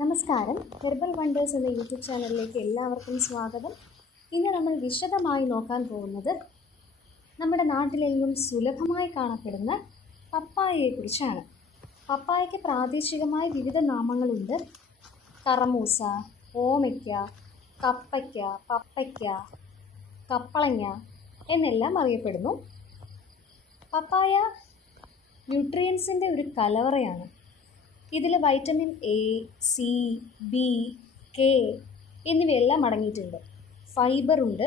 നമസ്കാരം. Herbal wonders എന്ന YouTube ചാനലിലേക്ക് എല്ലാവർക്കും സ്വാഗതം. ഇന്ന് നമ്മൾ വിശദമായി നോക്കാൻ പോകുന്നത് നമ്മുടെ നാട്ടിലെങ്ങും സുലഭമായി കാണപ്പെടുന്ന പപ്പായയെക്കുറിച്ചാണ്. പപ്പായയ്ക്ക് പ്രാദേശികമായി വിവിധ നാമങ്ങളുണ്ട്. കറമൂസ, ഓമയ്ക്ക, കപ്പയ്ക്ക, പപ്പയ്ക്ക, കപ്പളങ്ങ എന്നെല്ലാം അറിയപ്പെടുന്നു. പപ്പായ ന്യൂട്രിയൻസിൻ്റെ ഒരു കലവറയാണ്. ഇതിൽ vitamin A, C, B, K എന്നിവയെല്ലാം അടങ്ങിയിട്ടുണ്ട്. ഫൈബറുണ്ട്.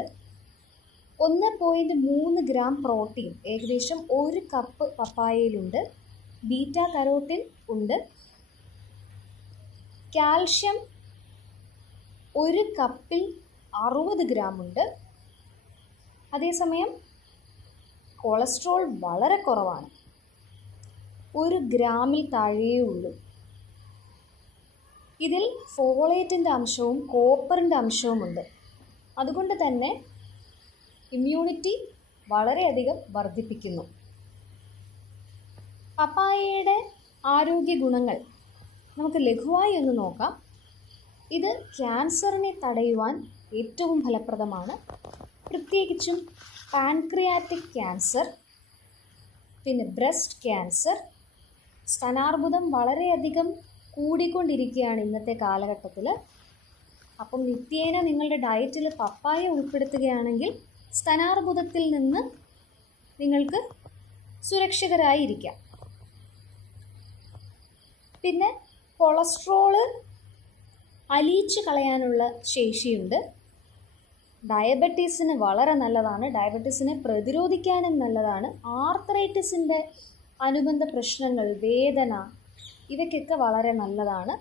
1.3 ഗ്രാം പ്രോട്ടീൻ ഏകദേശം 1 കപ്പ് പപ്പായയിലുണ്ട്. ബീറ്റ കരോട്ടിൻ ഉണ്ട്. കാൽഷ്യം 1 കപ്പിൽ 60 ഗ്രാം ഉണ്ട്. അതേസമയം കൊളസ്ട്രോൾ വളരെ കുറവാണ്, 1 ഗ്രാമിൽ താഴെയേ ഉള്ളൂ. ഇതിൽ ഫോളേറ്റിൻ്റെ അംശവും കോപ്പറിൻ്റെ അംശവുമുണ്ട്. അതുകൊണ്ട് തന്നെ ഇമ്മ്യൂണിറ്റി വളരെയധികം വർദ്ധിപ്പിക്കുന്നു. പപ്പായയുടെ ആരോഗ്യ ഗുണങ്ങൾ നമുക്ക് ലഘുവായി ഒന്ന് നോക്കാം. ഇത് ക്യാൻസറിനെ തടയുവാൻ ഏറ്റവും ഫലപ്രദമാണ്. പ്രത്യേകിച്ചും പാൻക്രിയാറ്റിക് ക്യാൻസർ, പിന്നെ ബ്രസ്റ്റ് ക്യാൻസർ, സ്തനാർബുദം വളരെയധികം കൂടിക്കൊണ്ടിരിക്കുകയാണ് ഇന്നത്തെ കാലഘട്ടത്തിൽ. അപ്പം നിത്യേന നിങ്ങളുടെ ഡയറ്റിൽ പപ്പായ ഉൾപ്പെടുത്തുകയാണെങ്കിൽ സ്തനാർബുദത്തിൽ നിന്ന് നിങ്ങൾക്ക് സുരക്ഷിതരായിരിക്കാം. പിന്നെ കൊളസ്ട്രോള് അലിയിച്ച് കളയാനുള്ള ശേഷിയുണ്ട്. ഡയബറ്റീസിന് വളരെ നല്ലതാണ്. ഡയബറ്റീസിനെ പ്രതിരോധിക്കാനും നല്ലതാണ്. ആർത്രൈറ്റിസിൻ്റെ അനുബന്ധ പ്രശ്നങ്ങൾ, വേദന, ഇവയ്ക്കൊക്കെ വളരെ നല്ലതാണ്.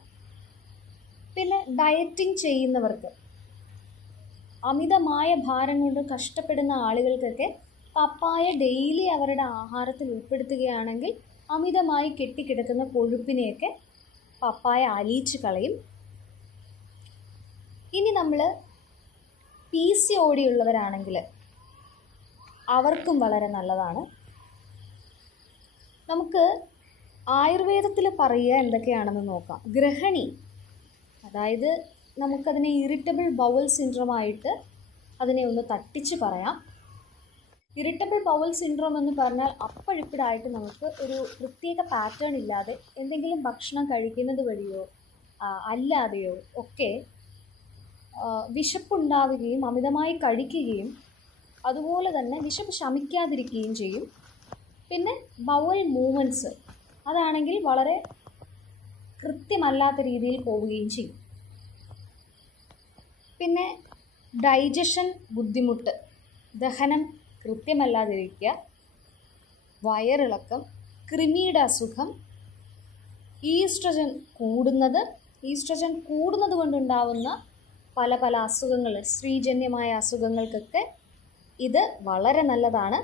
പിന്നെ ഡയറ്റിംഗ് ചെയ്യുന്നവർക്ക്, അമിതമായ ഭാരം കൊണ്ട് കഷ്ടപ്പെടുന്ന ആളുകൾക്കൊക്കെ പപ്പായ ഡെയിലി അവരുടെ ആഹാരത്തിൽ ഉൾപ്പെടുത്തുകയാണെങ്കിൽ അമിതമായി കെട്ടിക്കിടക്കുന്ന കൊഴുപ്പിനെയൊക്കെ പപ്പായ അലിയിച്ച് കളയും. ഇനി നമ്മൾ PCOD ഉള്ളവരാണെങ്കിൽ അവർക്കും വളരെ നല്ലതാണ്. നമുക്ക് ആയുർവേദത്തിൽ പറയുക എന്തൊക്കെയാണെന്ന് നോക്കാം. ഗ്രഹണി, അതായത് നമുക്കതിനെ ഇറിറ്റബിൾ ബൗൾ സിൻഡ്രോമായിട്ട് അതിനെ ഒന്ന് തട്ടിച്ച് പറയാം. ഇറിറ്റബിൾ ബൗൾ സിൻഡ്രോം എന്ന് പറഞ്ഞാൽ അപ്പോഴിപ്പോഴായിട്ട് നമുക്ക് ഒരു പ്രത്യേക പാറ്റേൺ ഇല്ലാതെ എന്തെങ്കിലും ഭക്ഷണം കഴിക്കുന്നത് വഴിയോ അല്ലാതെയോ ഒക്കെ വിശപ്പുണ്ടാവുകയും അമിതമായി കഴിക്കുകയും അതുപോലെ തന്നെ വിശപ്പ് ശമിക്കാതിരിക്കുകയും ചെയ്യും. പിന്നെ ബൗൾ മൂവ്മെൻറ്റ്സ് അതാണെങ്കിൽ വളരെ കൃത്യമല്ലാത്ത രീതിയിൽ പോവുകയും ചെയ്യും. പിന്നെ ഡൈജഷൻ ബുദ്ധിമുട്ട്, ദഹനം കൃത്യമല്ലാതിരിക്കുക, വയറിളക്കം, കൃമിയുടെ അസുഖം, ഈസ്ട്രജൻ കൂടുന്നത് കൊണ്ടുണ്ടാവുന്ന പല പല അസുഖങ്ങൾ, സ്ത്രീജന്യമായ അസുഖങ്ങൾക്കൊക്കെ ഇത് വളരെ നല്ലതാണ്.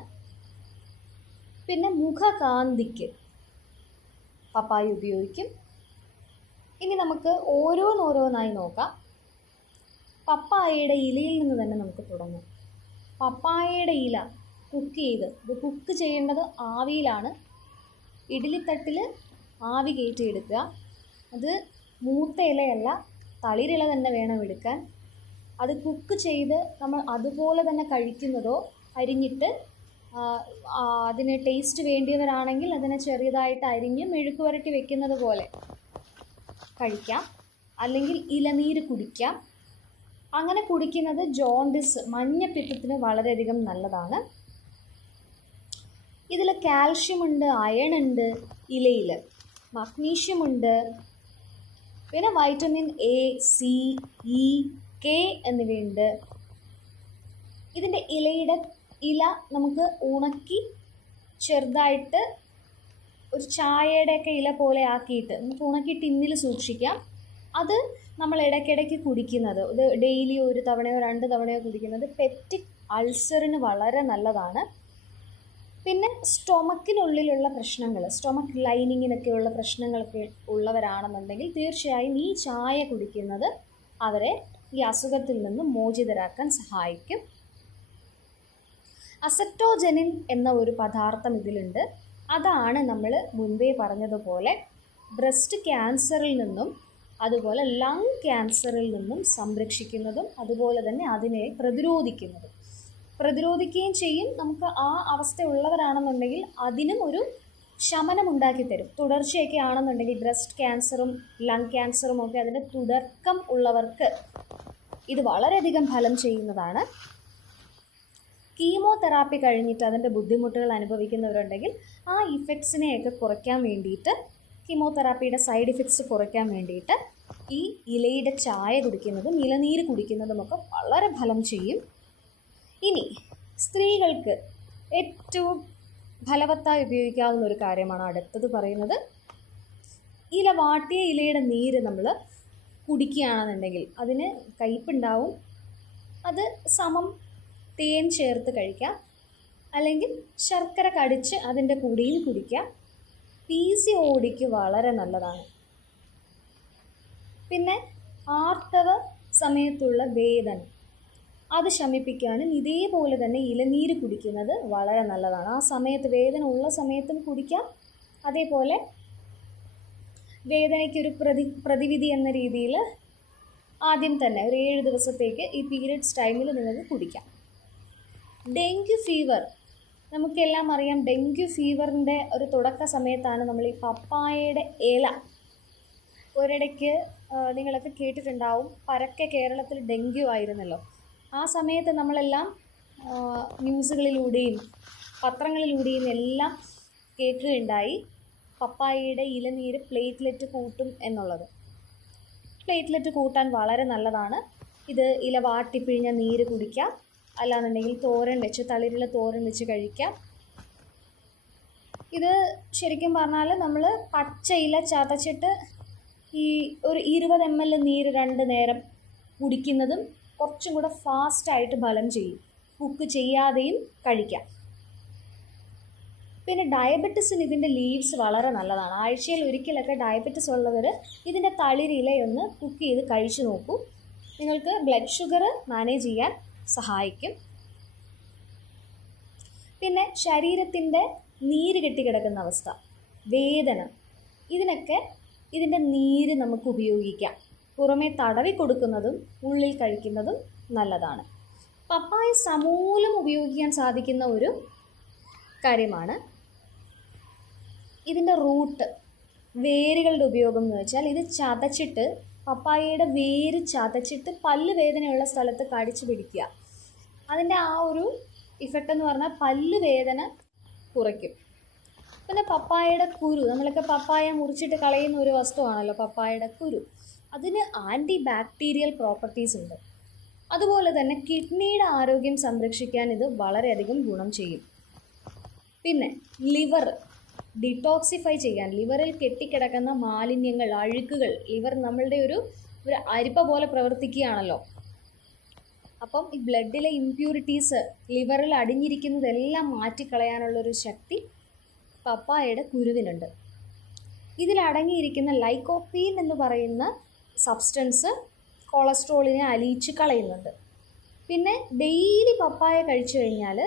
പിന്നെ മുഖകാന്തിക്ക് പപ്പായ ഉപയോഗിക്കും. ഇനി നമുക്ക് ഓരോന്നോരോന്നായി നോക്കാം. പപ്പായയുടെ ഇലയിൽ നിന്ന് തന്നെ നമുക്ക് തുടങ്ങാം. പപ്പായയുടെ ഇല കുക്ക് ചെയ്യേണ്ടത് ആവിയിലാണ്. ഇഡ്ഡലിത്തട്ടിൽ ആവി കയറ്റിയെടുക്കുക. അത് മൂത്ത ഇലയല്ല, തളിരില തന്നെ വേണം എടുക്കാൻ. അത് കുക്ക് ചെയ്ത് നമ്മൾ അതുപോലെ തന്നെ കഴിക്കുന്നതോ, അരിഞ്ഞിട്ട് അതിന് ടേസ്റ്റ് വേണ്ടിയവരാണെങ്കിൽ അതിനെ ചെറിയതായിട്ട് അരിഞ്ഞ് മെഴുക്ക് പുരട്ടി വെക്കുന്നത് പോലെ കഴിക്കാം. അല്ലെങ്കിൽ ഇളനീര് കുടിക്കാം. അങ്ങനെ കുടിക്കുന്നത് ജോണ്ടിസ്, മഞ്ഞപ്പിത്തത്തിന് വളരെയധികം നല്ലതാണ്. ഇതിൽ കാൽഷ്യമുണ്ട്, അയൺ ഉണ്ട് ഇലയിൽ, മഗ്നീഷ്യമുണ്ട്, പിന്നെ vitamin A, C, E, K എന്നിവയുണ്ട്. ഇതിൻ്റെ ഇല നമുക്ക് ഉണക്കി ചെറുതായിട്ട് ഒരു ചായയുടെയൊക്കെ ഇല പോലെ ആക്കിയിട്ട് നമുക്ക് ഉണക്കി ടിന്നിൽ സൂക്ഷിക്കാം. അത് നമ്മൾ ഇടയ്ക്കിടയ്ക്ക് കുടിക്കുന്നത്, ഇത് ഡെയിലി 1 തവണയോ 2 തവണയോ കുടിക്കുന്നത് പെപ്റ്റിക് അൾസറിന് വളരെ നല്ലതാണ്. പിന്നെ സ്റ്റൊമക്കിനുള്ളിലുള്ള പ്രശ്നങ്ങൾ, സ്റ്റൊമക്ക് ലൈനിങ്ങിനൊക്കെയുള്ള പ്രശ്നങ്ങളൊക്കെ ഉള്ളവരാണെന്നുണ്ടെങ്കിൽ തീർച്ചയായും ഈ ചായ കുടിക്കുന്നത് അവരെ ഈ അസുഖത്തിൽ നിന്ന് മോചിതരാക്കാൻ സഹായിക്കും. അസറ്റോജനിൻ എന്ന ഒരു പദാർത്ഥം ഇതിലുണ്ട്. അതാണ് നമ്മൾ മുൻപേ പറഞ്ഞതുപോലെ ബ്രസ്റ്റ് ക്യാൻസറിൽ നിന്നും അതുപോലെ ലങ് ക്യാൻസറിൽ നിന്നും സംരക്ഷിക്കുന്നതും അതുപോലെ തന്നെ അതിനെ പ്രതിരോധിക്കുകയും ചെയ്യും. നമുക്ക് ആ അവസ്ഥയുള്ളവരാണെന്നുണ്ടെങ്കിൽ അതിനും ഒരു ശമനം ഉണ്ടാക്കി തരും. തുടർച്ചയൊക്കെ ആണെന്നുണ്ടെങ്കിൽ ബ്രസ്റ്റ് ക്യാൻസറും ലങ് ക്യാൻസറും ഒക്കെ അതിൻ്റെ തുടക്കം ഉള്ളവർക്ക് ഇത് വളരെയധികം ഫലം ചെയ്യുന്നതാണ്. കീമോതെറാപ്പി കഴിഞ്ഞിട്ട് അതിൻ്റെ ബുദ്ധിമുട്ടുകൾ അനുഭവിക്കുന്നവരുണ്ടെങ്കിൽ ആ ഇഫക്ട്സിനെയൊക്കെ കുറയ്ക്കാൻ വേണ്ടിയിട്ട്, കീമോതെറാപ്പിയുടെ സൈഡ് ഇഫക്ട്സ് കുറയ്ക്കാൻ വേണ്ടിയിട്ട് ഈ ഇലയുടെ ചായ കുടിക്കുന്നതും ഇളനീര് കുടിക്കുന്നതുമൊക്കെ വളരെ ഫലം ചെയ്യും. ഇനി സ്ത്രീകൾക്ക് ഏറ്റവും ഫലവത്തായി ഉപയോഗിക്കാവുന്ന ഒരു കാര്യമാണ് അടുത്തത് പറയുന്നത്. വാട്ടിയ ഇലയുടെ നീര് നമ്മൾ കുടിക്കുകയാണെന്നുണ്ടെങ്കിൽ അതിന് കയ്പുണ്ടാവും. അത് സമം തേൻ ചേർത്ത് കഴിക്കാം, അല്ലെങ്കിൽ ശർക്കര കടിച്ച് അതിൻ്റെ കൂടെയും കുടിക്കാം. PCODക്ക് വളരെ നല്ലതാണ്. പിന്നെ ആർത്തവ സമയത്തുള്ള വേദന അത് ശമിപ്പിക്കാനും ഇതേപോലെ തന്നെ ഇളനീര് കുടിക്കുന്നത് വളരെ നല്ലതാണ്. ആ സമയത്ത് വേദന ഉള്ള സമയത്തും കുടിക്കാം. അതേപോലെ വേദനയ്ക്കൊരു പ്രതിവിധി എന്ന രീതിയിൽ ആദ്യം തന്നെ ഒരു 7 ദിവസത്തേക്ക് ഈ പീരിയഡ്സ് ടൈമിൽ നിങ്ങൾക്ക് കുടിക്കാം. ഡെങ്കു ഫീവർ നമുക്കെല്ലാം അറിയാം. ഡെങ്കു ഫീവറിൻ്റെ ഒരു തുടക്ക സമയത്താണ് നമ്മൾ ഈ പപ്പായയുടെ ഇല, ഒരിടയ്ക്ക് നിങ്ങളൊക്കെ കേട്ടിട്ടുണ്ടാവും, പരക്കെ കേരളത്തിൽ ഡെങ്കു ആയിരുന്നല്ലോ. ആ സമയത്ത് നമ്മളെല്ലാം ന്യൂസുകളിലൂടെയും പത്രങ്ങളിലൂടെയും എല്ലാം കേൾക്കുകയുണ്ടായി പപ്പായയുടെ ഇലനീര് പ്ലേറ്റ്ലെറ്റ് കൂട്ടും എന്നുള്ളത്. പ്ലേറ്റ്ലെറ്റ് കൂട്ടാൻ വളരെ നല്ലതാണ്. ഇത് ഇല വാട്ടിപ്പിഴിഞ്ഞ നീര് കുടിക്കാം, അല്ലാന്നുണ്ടെങ്കിൽ തളിരില തോരൻ വെച്ച് കഴിക്കാം. ഇത് ശരിക്കും പറഞ്ഞാൽ നമ്മൾ പച്ച ഇല ചതച്ചിട്ട് ഈ ഒരു 20 ml നീര് 2 നേരം കുടിക്കുന്നതും കുറച്ചും കൂടെ ഫാസ്റ്റായിട്ട് ഫലം ചെയ്യും. കുക്ക് ചെയ്യാതെയും കഴിക്കാം. പിന്നെ ഡയബറ്റിസിന് ഇതിൻ്റെ ലീവ്സ് വളരെ നല്ലതാണ്. ആഴ്ചയിൽ ഒരിക്കലൊക്കെ ഡയബറ്റിസ് ഉള്ളവർ ഇതിൻ്റെ തളിരിലയൊന്ന് കുക്ക് ചെയ്ത് കഴിച്ചു നോക്കൂ. നിങ്ങൾക്ക് ബ്ലഡ് ഷുഗർ മാനേജ് ചെയ്യാൻ സഹായിക്കും. പിന്നെ ശരീരത്തിൻ്റെ നീര് കെട്ടിക്കിടക്കുന്ന അവസ്ഥ, വേദന, ഇതിനൊക്കെ ഇതിൻ്റെ നീര് നമുക്ക് ഉപയോഗിക്കാം. പുറമേ തടവി കൊടുക്കുന്നതും ഉള്ളിൽ കഴിക്കുന്നതും നല്ലതാണ്. പപ്പായ സമൂലം ഉപയോഗിക്കാൻ സാധിക്കുന്ന ഒരു കാര്യമാണ്. ഇതിൻ്റെ റൂട്ട്, വേരുകളുടെ ഉപയോഗം എന്ന് വെച്ചാൽ ഇത് ചതച്ചിട്ട്, പപ്പായയുടെ വേര് ചതച്ചിട്ട് പല്ല് വേദനയുള്ള സ്ഥലത്ത് കടിച്ചു പിടിക്കുക. അതിൻ്റെ ആ ഒരു ഇഫക്റ്റ് എന്ന് പറഞ്ഞാൽ പല്ല് വേദന കുറയ്ക്കും. പിന്നെ പപ്പായയുടെ കുരു, നമ്മളൊക്കെ പപ്പായ മുറിച്ചിട്ട് കളയുന്ന ഒരു വസ്തുവാണല്ലോ പപ്പായയുടെ കുരു. അതിന് ആൻറ്റി ബാക്ടീരിയൽ പ്രോപ്പർട്ടീസ് ഉണ്ട്. അതുപോലെ തന്നെ കിഡ്നിയുടെ ആരോഗ്യം സംരക്ഷിക്കാൻ ഇത് വളരെയധികം ഗുണം ചെയ്യും. പിന്നെ ലിവർ ഡിറ്റോക്സിഫൈ ചെയ്യാൻ, ലിവറിൽ കെട്ടിക്കിടക്കുന്ന മാലിന്യങ്ങൾ, അഴുക്കുകൾ, ലിവർ നമ്മളുടെ ഒരു അരിപ്പ പോലെ പ്രവർത്തിക്കുകയാണല്ലോ. അപ്പം ഈ ബ്ലഡിലെ ഇംപ്യൂരിറ്റീസ്, ലിവറിൽ അടിഞ്ഞിരിക്കുന്നതെല്ലാം മാറ്റിക്കളയാനുള്ളൊരു ശക്തി പപ്പായയുടെ കുരുവിനുണ്ട്. ഇതിലടങ്ങിയിരിക്കുന്ന ലൈക്കോപ്പീൻ എന്ന് പറയുന്ന സബ്സ്റ്റൻസ് കൊളസ്ട്രോളിനെ അലിയിച്ച് കളയുന്നുണ്ട്. പിന്നെ ഡെയിലി പപ്പായ കഴിച്ചു കഴിഞ്ഞാൽ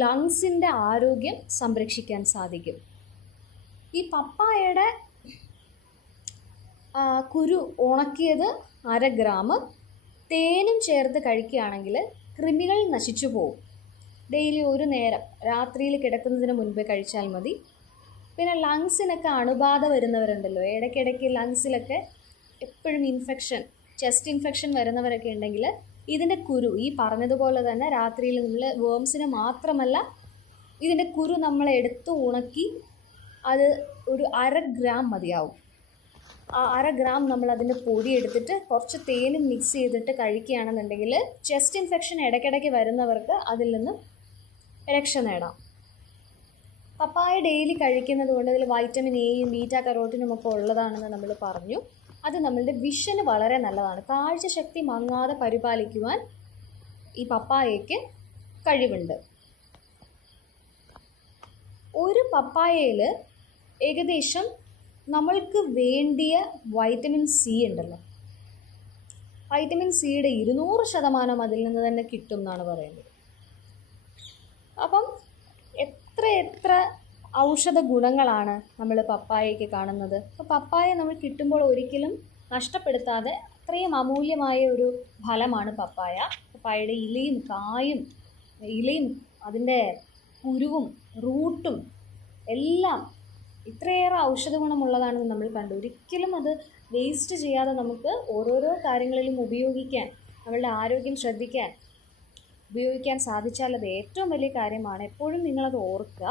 ലങ്സിൻ്റെ ആരോഗ്യം സംരക്ഷിക്കാൻ സാധിക്കും. ഈ പപ്പായയുടെ കുരു ഉണക്കിയത് 1/2 ഗ്രാം തേനും ചേർത്ത് കഴിക്കുകയാണെങ്കിൽ കൃമികൾ നശിച്ചു പോകും. ഡെയിലി ഒരു നേരം രാത്രിയിൽ കിടക്കുന്നതിന് മുൻപേ കഴിച്ചാൽ മതി. പിന്നെ ലങ്സിനൊക്കെ അണുബാധ വരുന്നവരുണ്ടല്ലോ, ഇടയ്ക്കിടയ്ക്ക് ലങ്സിലൊക്കെ എപ്പോഴും ഇൻഫെക്ഷൻ, ചെസ്റ്റ് ഇൻഫെക്ഷൻ വരുന്നവരൊക്കെ ഉണ്ടെങ്കിൽ ഇതിൻ്റെ കുരു ഈ പറഞ്ഞതുപോലെ തന്നെ രാത്രിയിൽ നമ്മൾ വേംസിന് മാത്രമല്ല ഇതിൻ്റെ കുരു നമ്മൾ എടുത്ത് ഉണക്കി അത് ഒരു 1/2 ഗ്രാം മതിയാവും. ആ 1/2 ഗ്രാം നമ്മൾ അതിൻ്റെ പൊടി എടുത്തിട്ട് കുറച്ച് തേനും മിക്സ് ചെയ്തിട്ട് കഴിക്കുകയാണെന്നുണ്ടെങ്കിൽ ചെസ്റ്റ് ഇൻഫെക്ഷൻ ഇടയ്ക്കിടയ്ക്ക് വരുന്നവർക്ക് അതിൽ നിന്നും രക്ഷ നേടാം. പപ്പായ ഡെയിലി കഴിക്കുന്നത് കൊണ്ട് അതിൽ വൈറ്റമിൻ എയും ബീറ്റാ കരോട്ടിനും ഒക്കെ ഉള്ളതാണെന്ന് നമ്മൾ പറഞ്ഞു. അത് നമ്മളുടെ വിഷന് വളരെ നല്ലതാണ്. കാഴ്ചശക്തി മങ്ങാതെ പരിപാലിക്കുവാൻ ഈ പപ്പായയ്ക്ക് കഴിവുണ്ട്. ഒരു പപ്പായയിൽ ഏകദേശം നമ്മൾക്ക് വേണ്ടിയ വൈറ്റമിൻ സി ഉണ്ടല്ലോ, വൈറ്റമിൻ സിയുടെ 200% അതിൽ നിന്ന് തന്നെ കിട്ടും എന്നാണ് പറയുന്നത്. അപ്പം എത്ര ഔഷധ ഗുണങ്ങളാണ് നമ്മൾ പപ്പായയ്ക്ക് കാണുന്നത്. അപ്പോൾ പപ്പായ നമ്മൾ കിട്ടുമ്പോൾ ഒരിക്കലും നഷ്ടപ്പെടുത്താതെ അത്രയും അമൂല്യമായ ഒരു ഫലമാണ് പപ്പായ. പപ്പായയുടെ ഇലയും കായും ഇലയും അതിൻ്റെ കുരുവും റൂട്ടും എല്ലാം ഇത്രയേറെ ഔഷധ ഗുണമുള്ളതാണെന്ന് നമ്മൾ കണ്ടു. ഒരിക്കലും അത് വേസ്റ്റ് ചെയ്യാതെ നമുക്ക് ഓരോരോ കാര്യങ്ങളിലും ഉപയോഗിക്കാൻ, നമ്മളുടെ ആരോഗ്യം ശ്രദ്ധിക്കാൻ ഉപയോഗിക്കാൻ സാധിച്ചാൽ അത് ഏറ്റവും വലിയ കാര്യമാണ്. എപ്പോഴും നിങ്ങളത് ഓർക്കുക.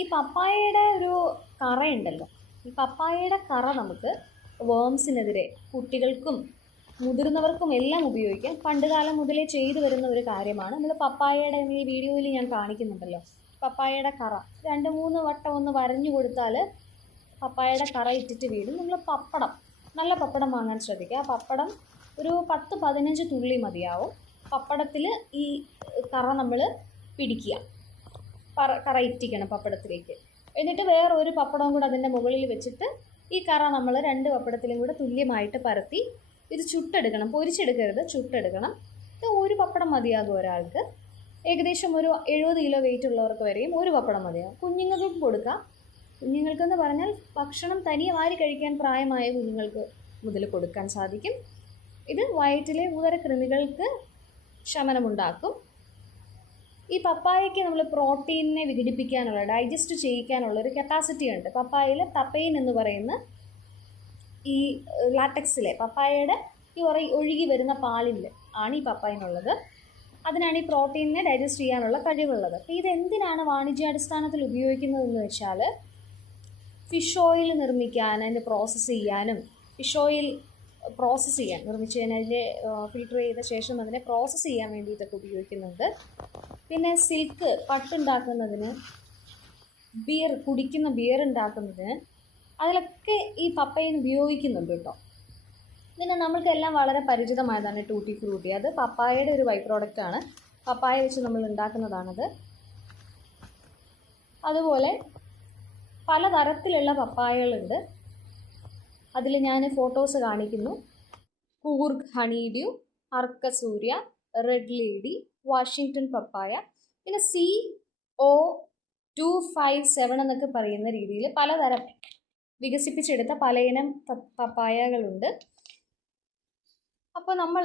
ഈ പപ്പായയുടെ ഒരു കറയുണ്ടല്ലോ, ഈ പപ്പായയുടെ കറ നമുക്ക് വേംസിനെതിരെ കുട്ടികൾക്കും മുതിർന്നവർക്കും എല്ലാം ഉപയോഗിക്കാം. പണ്ട് കാലം മുതലേ ചെയ്തു വരുന്ന ഒരു കാര്യമാണ്. നമ്മൾ പപ്പായയുടെ ഈ വീഡിയോയിൽ ഞാൻ കാണിക്കുന്നുണ്ടല്ലോ, പപ്പായയുടെ കറ 2-3 വട്ടം ഒന്ന് വരഞ്ഞു കൊടുത്താൽ പപ്പായയുടെ കറ ഇട്ടിട്ട് വീഴും. നമ്മൾ പപ്പടം, നല്ല പപ്പടം വാങ്ങാൻ ശ്രദ്ധിക്കുക. ആ പപ്പടം ഒരു 10-15 തുള്ളി മതിയാവും. പപ്പടത്തിൽ ഈ കറ നമ്മൾ പിടിക്കുക, കറ ഇറ്റിക്കണം പപ്പടത്തിലേക്ക്. എന്നിട്ട് വേറെ ഒരു പപ്പടവും കൂടെ അതിൻ്റെ മുകളിൽ വെച്ചിട്ട് ഈ കറ നമ്മൾ 2 പപ്പടത്തിലും കൂടെ തുല്യമായിട്ട് പരത്തി ഇത് ചുട്ടെടുക്കണം. പൊരിച്ചെടുക്കരുത്, ചുട്ടെടുക്കണം. ഇത് ഒരു പപ്പടം മതിയാകും ഒരാൾക്ക്. ഏകദേശം ഒരു 70 കിലോ വെയിറ്റ് ഉള്ളവർക്ക് വരെയും ഒരു പപ്പടം മതിയാകും. കുഞ്ഞുങ്ങൾക്കും കൊടുക്കാം. കുഞ്ഞുങ്ങൾക്കെന്ന് പറഞ്ഞാൽ ഭക്ഷണം തനിയെ വാരി കഴിക്കാൻ പ്രായമായ കുഞ്ഞുങ്ങൾക്ക് മുതൽ കൊടുക്കാൻ സാധിക്കും. ഇത് വയറ്റിലെ ഉദരകൃമികൾക്ക് ശമനമുണ്ടാക്കും. ഈ പപ്പായയ്ക്ക് നമ്മൾ പ്രോട്ടീനിനെ വിഘടിപ്പിക്കാനുള്ള, ഡൈജസ്റ്റ് ചെയ്യിക്കാനുള്ള ഒരു കപ്പാസിറ്റി ഉണ്ട്. പപ്പായയിൽ തപ്പൈൻ എന്ന് പറയുന്ന ഈ ലാറ്റക്സിലെ പപ്പായയുടെ ഈ ഒഴുകി വരുന്ന പാലിൽ ആണ് ഈ പപ്പായനുള്ളത്. അതിനാണ് ഈ പ്രോട്ടീനിനെ ഡൈജസ്റ്റ് ചെയ്യാനുള്ള കഴിവുള്ളത്. അപ്പോൾ ഇതെന്തിനാണ് വാണിജ്യാടിസ്ഥാനത്തിൽ ഉപയോഗിക്കുന്നതെന്ന് വെച്ചാൽ ഫിഷ് ഓയിൽ നിർമ്മിക്കാൻ, അതിൻ്റെ പ്രോസസ്സ് ചെയ്യാനും, ഫിഷ് ഓയിൽ പ്രോസസ്സ് ചെയ്യാൻ, നിർമ്മിച്ച് അതിനെ ഫിൽട്ടർ ചെയ്ത ശേഷം അതിനെ പ്രോസസ്സ് ചെയ്യാൻ വേണ്ടിയിട്ടൊക്കെ ഉപയോഗിക്കുന്നുണ്ട്. പിന്നെ സിൽക്ക് പട്ടുണ്ടാക്കുന്നതിന്, കുടിക്കുന്ന ബിയർ ഉണ്ടാക്കുന്നതിന്, അതിലൊക്കെ ഈ പപ്പയിൻ ഉപയോഗിക്കുന്നുണ്ട് കേട്ടോ. പിന്നെ നമ്മൾക്കെല്ലാം വളരെ പരിചിതമായതാണ് ടൂട്ടി ഫ്രൂട്ടി. അത് പപ്പായയുടെ ഒരു ബൈ പ്രോഡക്റ്റാണ്. പപ്പായ വെച്ച് നമ്മൾ ഉണ്ടാക്കുന്നതാണത്. അതുപോലെ പലതരത്തിലുള്ള പപ്പായകളുണ്ട്. അതിൽ ഞാൻ ഫോട്ടോസ് കാണിക്കുന്നു. Coorg honey dew, Arkasurya, red lady, Washington papaya, പിന്നെ CO257 എന്നൊക്കെ പറയുന്ന രീതിയിൽ പലതരം വികസിപ്പിച്ചെടുത്ത പലയിനം പപ്പായകളുണ്ട്. അപ്പോൾ നമ്മൾ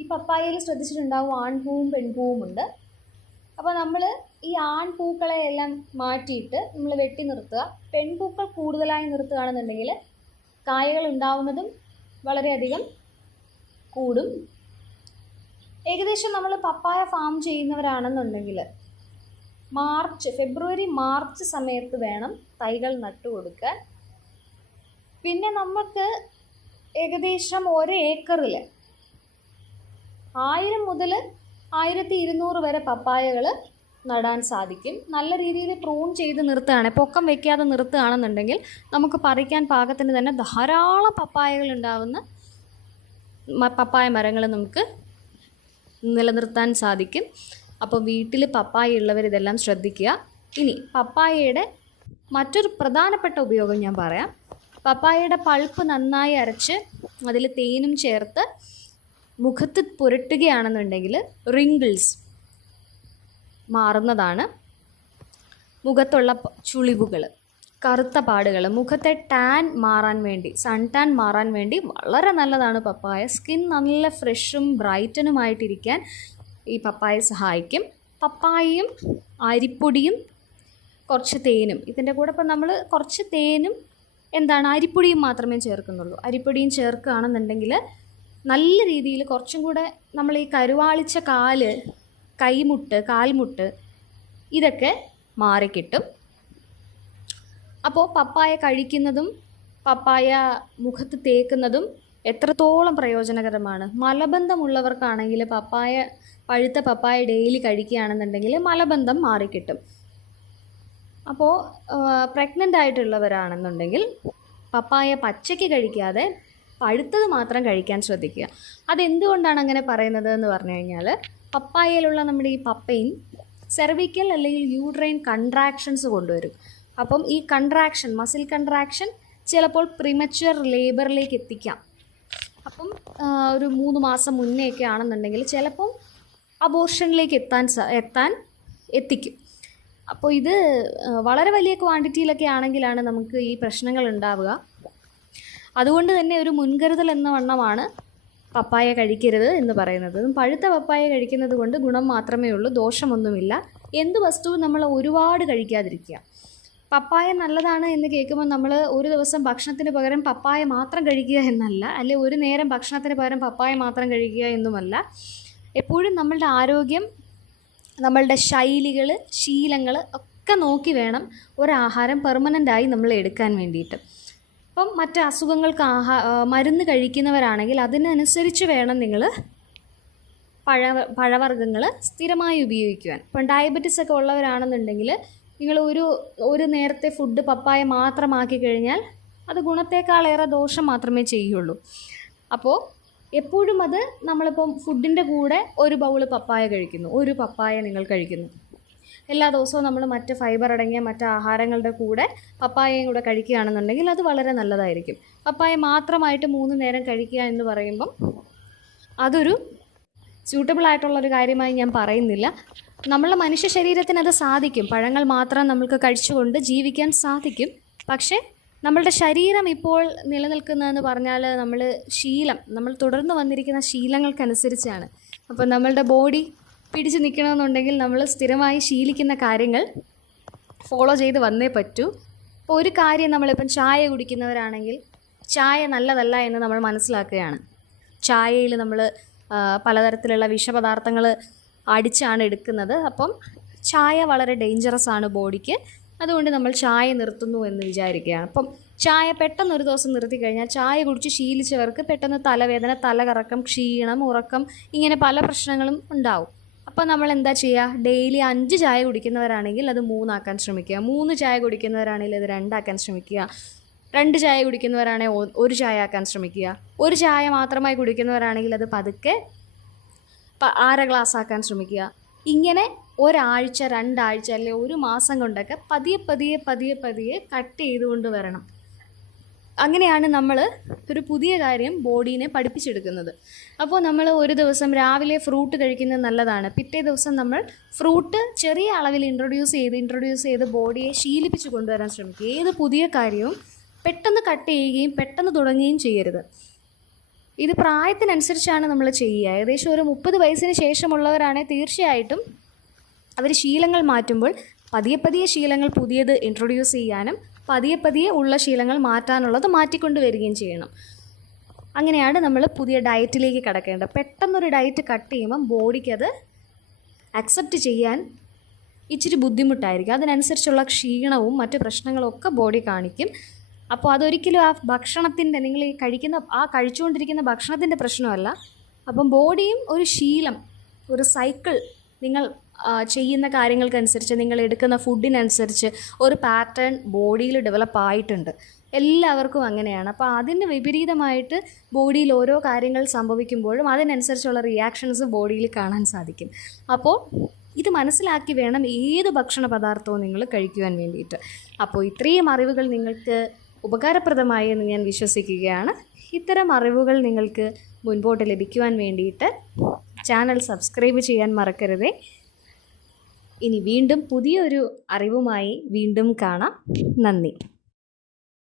ഈ പപ്പായയിൽ ശ്രദ്ധിച്ചിട്ടുണ്ടാവും ആൺപൂവും പെൺപൂവും ഉണ്ട്. അപ്പോൾ നമ്മൾ ഈ ആൺപൂക്കളെ എല്ലാം മാറ്റിയിട്ട് നമ്മൾ വെട്ടി നിർത്തുക. പെൺപൂക്കൾ കൂടുതലായി നിർത്തുകയാണെന്നുണ്ടെങ്കിൽ കായകൾ ഉണ്ടാവുന്നതും വളരെയധികം കൂടും. ഏകദേശം നമ്മൾ പപ്പായ ഫാം ചെയ്യുന്നവരാണെന്നുണ്ടെങ്കിൽ ഫെബ്രുവരി മാർച്ച് സമയത്ത് വേണം തൈകൾ നട്ടുകൊടുക്കാൻ. പിന്നെ നമുക്ക് ഏകദേശം 1 ഏക്കറിൽ 1000 മുതൽ 1200 വരെ പപ്പായകൾ നടാൻ സാധിക്കും. നല്ല രീതിയിൽ പ്രൂൺ ചെയ്ത് നിർത്തുകയാണ്, പൊക്കം വയ്ക്കാതെ നിർത്തുകയാണെന്നുണ്ടെങ്കിൽ നമുക്ക് പറിക്കാൻ പാകത്തിന് തന്നെ ധാരാളം പപ്പായകൾ ഉണ്ടാവുന്ന പപ്പായ മരങ്ങൾ നമുക്ക് നിലനിർത്താൻ സാധിക്കും. അപ്പോൾ വീട്ടിൽ പപ്പായ ഉള്ളവർ ഇതെല്ലാം ശ്രദ്ധിക്കുക. ഇനി പപ്പായയുടെ മറ്റൊരു പ്രധാനപ്പെട്ട ഉപയോഗം ഞാൻ പറയാം. പപ്പായയുടെ പൾപ്പ് നന്നായി അരച്ച് അതിൽ തേനും ചേർത്ത് മുഖത്ത് പുരട്ടുകയാണെന്നുണ്ടെങ്കിൽ റിങ്കിൾസ് മാറുന്നതാണ്. മുഖത്തുള്ള ചുളിവുകൾ, കറുത്ത പാടുകൾ, മുഖത്തെ സൺ ടാൻ മാറാൻ വേണ്ടി വളരെ നല്ലതാണ് പപ്പായ. സ്കിൻ നല്ല ഫ്രഷും ബ്രൈറ്റനുമായിട്ടിരിക്കാൻ ഈ പപ്പായ സഹായിക്കും. പപ്പായയും അരിപ്പൊടിയും കുറച്ച് തേനും, ഇതിൻ്റെ കൂടെ ഇപ്പം നമ്മൾ കുറച്ച് തേനും അരിപ്പൊടിയും മാത്രമേ ചേർക്കുന്നുള്ളൂ. അരിപ്പൊടിയും ചേർക്കുകയാണെന്നുണ്ടെങ്കിൽ നല്ല രീതിയിൽ കുറച്ചും കൂടെ നമ്മൾ ഈ കരുവാളിച്ച കൈമുട്ട്, കാൽമുട്ട് ഇതൊക്കെ മാറിക്കിട്ടും. അപ്പോൾ പപ്പായ കഴിക്കുന്നതും പപ്പായ മുഖത്ത് തേക്കുന്നതും എത്രത്തോളം പ്രയോജനകരമാണ്. മലബന്ധമുള്ളവർക്കാണെങ്കിൽ പഴുത്ത പപ്പായ ഡെയിലി കഴിക്കുകയാണെന്നുണ്ടെങ്കിൽ മലബന്ധം മാറിക്കിട്ടും. അപ്പോൾ പ്രഗ്നൻ്റ് ആയിട്ടുള്ളവരാണെന്നുണ്ടെങ്കിൽ പപ്പായ പച്ചയ്ക്ക് കഴിക്കാതെ പഴുത്തത് മാത്രം കഴിക്കാൻ ശ്രദ്ധിക്കുക. അതെന്തുകൊണ്ടാണ് അങ്ങനെ പറയുന്നത് എന്ന് പറഞ്ഞു കഴിഞ്ഞാൽ പപ്പായയിലുള്ള നമ്മുടെ ഈ പപ്പൈൻ സെർവിക്കൽ അല്ലെങ്കിൽ യൂട്രൈൻ കൺട്രാക്ഷൻസ് കൊണ്ടുവരും. അപ്പം ഈ മസിൽ കൺട്രാക്ഷൻ ചിലപ്പോൾ പ്രിമച്വർ ലേബറിലേക്ക് എത്തിക്കാം. അപ്പം ഒരു 3 മാസം മുന്നേ ഒക്കെ ആണെന്നുണ്ടെങ്കിൽ ചിലപ്പം അബോർഷനിലേക്ക് എത്തിക്കും. അപ്പോൾ ഇത് വളരെ വലിയ ക്വാണ്ടിറ്റിയിലൊക്കെ ആണെങ്കിലാണ് നമുക്ക് ഈ പ്രശ്നങ്ങൾ ഉണ്ടാവുക. അതുകൊണ്ട് തന്നെ ഒരു മുൻകരുതൽ എന്ന വണ്ണമാണ് പപ്പായ കഴിക്കരുത് എന്ന് പറയുന്നത്. പഴുത്ത പപ്പായ കഴിക്കുന്നത് കൊണ്ട് ഗുണം മാത്രമേ ഉള്ളൂ, ദോഷമൊന്നുമില്ല. എന്ത് വസ്തുവും നമ്മൾ ഒരുപാട് കഴിക്കാതിരിക്കുക. പപ്പായ നല്ലതാണ് എന്ന് കേൾക്കുമ്പോൾ നമ്മൾ ഒരു ദിവസം ഭക്ഷണത്തിന് പകരം പപ്പായ മാത്രം കഴിക്കുക എന്നല്ല, അല്ലെ ഒരു നേരം ഭക്ഷണത്തിന് പകരം പപ്പായ മാത്രം കഴിക്കുക എന്നുമല്ല. എപ്പോഴും നമ്മളുടെ ആരോഗ്യം, നമ്മളുടെ ശൈലികൾ, ശീലങ്ങൾ ഒക്കെ നോക്കി വേണം ഒരാഹാരം പെർമനൻ്റായി നമ്മൾ എടുക്കാൻ വേണ്ടിയിട്ട്. അപ്പം മറ്റ് അസുഖങ്ങൾക്ക് മരുന്ന് കഴിക്കുന്നവരാണെങ്കിൽ അതിനനുസരിച്ച് വേണം നിങ്ങൾ പഴവർഗ്ഗങ്ങൾ സ്ഥിരമായി ഉപയോഗിക്കുവാൻ. ഇപ്പം ഡയബറ്റിസ് ഒക്കെ ഉള്ളവരാണെന്നുണ്ടെങ്കിൽ നിങ്ങൾ ഒരു നേരത്തെ ഫുഡ് പപ്പായ മാത്രമാക്കി കഴിഞ്ഞാൽ അത് ഗുണത്തേക്കാളേറെ ദോഷം മാത്രമേ ചെയ്യുള്ളൂ. അപ്പോൾ എപ്പോഴും അത് നമ്മളിപ്പം ഫുഡിൻ്റെ കൂടെ ഒരു ബൗൾ പപ്പായ കഴിക്കുന്നു, ഒരു പപ്പായ നിങ്ങൾ കഴിക്കുന്നു. എല്ലാ ദിവസവും നമ്മൾ മറ്റ് ഫൈബർ അടങ്ങിയ മറ്റ് ആഹാരങ്ങളുടെ കൂടെ പപ്പായയും കൂടെ കഴിക്കുകയാണെന്നുണ്ടെങ്കിൽ അത് വളരെ നല്ലതായിരിക്കും. പപ്പായ മാത്രമായിട്ട് 3 നേരം കഴിക്കുക എന്ന് പറയുമ്പം അതൊരു സ്യൂട്ടബിൾ ആയിട്ടുള്ളൊരു കാര്യമായി ഞാൻ പറയുന്നില്ല. നമ്മളുടെ മനുഷ്യ ശരീരത്തിന് അത് സാധിക്കും. പഴങ്ങൾ മാത്രം നമുക്ക് കഴിച്ചുകൊണ്ട് ജീവിക്കാൻ സാധിക്കും. പക്ഷേ നമ്മളുടെ ശരീരം ഇപ്പോൾ നിലനിൽക്കുന്നതെന്ന് പറഞ്ഞാൽ നമ്മൾ തുടർന്ന് വന്നിരിക്കുന്ന ശീലങ്ങൾക്കനുസരിച്ചാണ്. അപ്പോൾ നമ്മളുടെ ബോഡി പിടിച്ച് നിൽക്കണമെന്നുണ്ടെങ്കിൽ നമ്മൾ സ്ഥിരമായി ശീലിക്കുന്ന കാര്യങ്ങൾ ഫോളോ ചെയ്ത് വന്നേ പറ്റൂ. അപ്പോൾ ഒരു കാര്യം, നമ്മളിപ്പം ചായ കുടിക്കുന്നവരാണെങ്കിൽ ചായ നല്ലതല്ല എന്ന് നമ്മൾ മനസ്സിലാക്കുകയാണ്. ചായയിൽ നമ്മൾ പലതരത്തിലുള്ള വിഷപദാർത്ഥങ്ങൾ അടിച്ചാണ് എടുക്കുന്നത്. അപ്പം ചായ വളരെ ഡേഞ്ചറസ് ആണ് ബോഡിക്ക്. അതുകൊണ്ട് നമ്മൾ ചായ നിർത്തുന്നു എന്ന് വിചാരിക്കുകയാണ്. അപ്പം ചായ പെട്ടെന്ന് ഒരു ദിവസം നിർത്തി കഴിഞ്ഞാൽ ചായ കുടിച്ച് ശീലിച്ചവർക്ക് പെട്ടെന്ന് തലവേദന, തലകറക്കം, ക്ഷീണം, ഉറക്കം, ഇങ്ങനെ പല പ്രശ്നങ്ങളും ഉണ്ടാവും. അപ്പോൾ നമ്മൾ എന്താ ചെയ്യുക? ഡെയിലി 5 ചായ കുടിക്കുന്നവരാണെങ്കിൽ അത് 3 ആക്കാൻ ശ്രമിക്കുക. 3 ചായ കുടിക്കുന്നവരാണെങ്കിൽ അത് 2 ആക്കാൻ ശ്രമിക്കുക. 2 ചായ കുടിക്കുന്നവരാണെങ്കിൽ 1 ചായ ആക്കാൻ ശ്രമിക്കുക. 1 ചായ മാത്രമായി കുടിക്കുന്നവരാണെങ്കിൽ അത് പതുക്കെ 1/2 ഗ്ലാസ് ആക്കാൻ ശ്രമിക്കുക. ഇങ്ങനെ ഒരാഴ്ച, 2 ആഴ്ച, അല്ലെങ്കിൽ 1 മാസം കൊണ്ടൊക്കെ പതിയെ കട്ട് ചെയ്തുകൊണ്ട് വരണം. അങ്ങനെയാണ് നമ്മൾ ഒരു പുതിയ കാര്യം ബോഡീനെ പഠിപ്പിച്ചെടുക്കുന്നത്. അപ്പോൾ നമ്മൾ ഒരു ദിവസം രാവിലെ ഫ്രൂട്ട് കഴിക്കുന്നത് നല്ലതാണ്. പിറ്റേ ദിവസം നമ്മൾ ഫ്രൂട്ട് ചെറിയ അളവിൽ ഇൻട്രൊഡ്യൂസ് ചെയ്ത് ബോഡിയെ ശീലിപ്പിച്ച് കൊണ്ടുവരാൻ ശ്രമിക്കുക. ഏത് പുതിയ കാര്യവും പെട്ടെന്ന് കട്ട് ചെയ്യുകയും പെട്ടെന്ന് തുടങ്ങുകയും ചെയ്യരുത്. ഇത് പ്രായത്തിനനുസരിച്ചാണ് നമ്മൾ ചെയ്യുക. ഏകദേശം ഒരു 30 വയസ്സിന് ശേഷമുള്ളവരാണെങ്കിൽ തീർച്ചയായിട്ടും അവർ ശീലങ്ങൾ മാറ്റുമ്പോൾ പതിയെ ശീലങ്ങൾ പുതിയത് ഇൻട്രൊഡ്യൂസ് ചെയ്യാനും പതിയെ ഉള്ള ശീലങ്ങൾ മാറ്റാനുള്ളത് മാറ്റിക്കൊണ്ട് വരികയും ചെയ്യണം. അങ്ങനെയാണ് നമ്മൾ പുതിയ ഡയറ്റിലേക്ക് കടക്കേണ്ടത്. പെട്ടെന്നൊരു ഡയറ്റ് കട്ട് ചെയ്യുമ്പം ബോഡിക്ക് അത് അക്സെപ്റ്റ് ചെയ്യാൻ ഇച്ചിരി ബുദ്ധിമുട്ടായിരിക്കും. അതിനനുസരിച്ചുള്ള ക്ഷീണവും മറ്റ് പ്രശ്നങ്ങളും ഒക്കെ ബോഡി കാണിക്കും. അപ്പോൾ അതൊരിക്കലും ആ ഭക്ഷണത്തിൻ്റെ, നിങ്ങൾ ഈ കഴിച്ചുകൊണ്ടിരിക്കുന്ന ഭക്ഷണത്തിൻ്റെ പ്രശ്നമല്ല. അപ്പം ബോഡിയും ഒരു ശീലം, ഒരു സൈക്കിൾ, നിങ്ങൾ ചെയ്യുന്ന കാര്യങ്ങൾക്കനുസരിച്ച്, നിങ്ങൾ എടുക്കുന്ന ഫുഡിനനുസരിച്ച് ഒരു പാറ്റേൺ ബോഡിയിൽ ഡെവലപ്പ് ആയിട്ടുണ്ട്. എല്ലാവർക്കും അങ്ങനെയാണ്. അപ്പോൾ അതിന് വിപരീതമായിട്ട് ബോഡിയിൽ ഓരോ കാര്യങ്ങൾ സംഭവിക്കുമ്പോഴും അതിനനുസരിച്ചുള്ള റിയാക്ഷൻസ് ബോഡിയിൽ കാണാൻ സാധിക്കും. അപ്പോൾ ഇത് മനസ്സിലാക്കി വേണം ഏത് ഭക്ഷണ പദാർത്ഥവും നിങ്ങൾ കഴിക്കുവാൻ വേണ്ടിയിട്ട്. അപ്പോൾ ഇത്രയും അറിവുകൾ നിങ്ങൾക്ക് ഉപകാരപ്രദമായി എന്ന് ഞാൻ വിശ്വസിക്കുകയാണ്. ഇത്തരം അറിവുകൾ നിങ്ങൾക്ക് മുൻപോട്ട് ലഭിക്കുവാൻ വേണ്ടിയിട്ട് ചാനൽ സബ്സ്ക്രൈബ് ചെയ്യാൻ മറക്കരുതേ. ഇനി വീണ്ടും പുതിയൊരു അറിവുമായി വീണ്ടും കാണാം. നന്ദി.